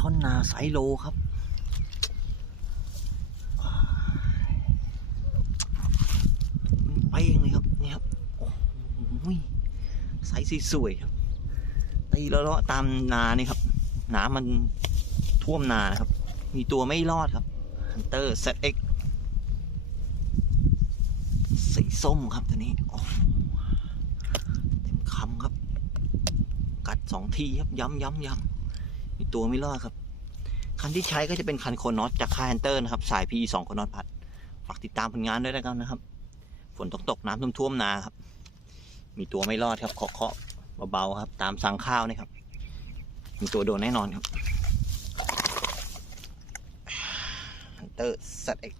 ท่อนนาไซโลครับ ไปเองเลยครับ นี่ครับ โอ้โหไซส์สวยๆครับตีเลาะๆตามนานี่ครับ น้ำมันท่วมนานะครับ มีตัวไม่รอดครับ Hunter ZX สีส้มครับตัวนี้เต็มคำครับ กัดสองทีครับ ย้ำย้ำย้ำ ตัวไม่รอดครับ คันที่ใช้ก็จะเป็นคันโคนอตจากค่ายแอนเตอร์นะครับ สาย PE 2โคนอตพัด ฝากติดตามผลงานด้วยแล้วกันนะครับ ฝนตกตกน้ำท่วมท่วมนาครับ มีตัวไม่รอดครับ เคาะเคาะเบาๆครับ ตามสั่งข้าวนี่ครับ มีตัวโดนแน่นอนครับ Hunter ZX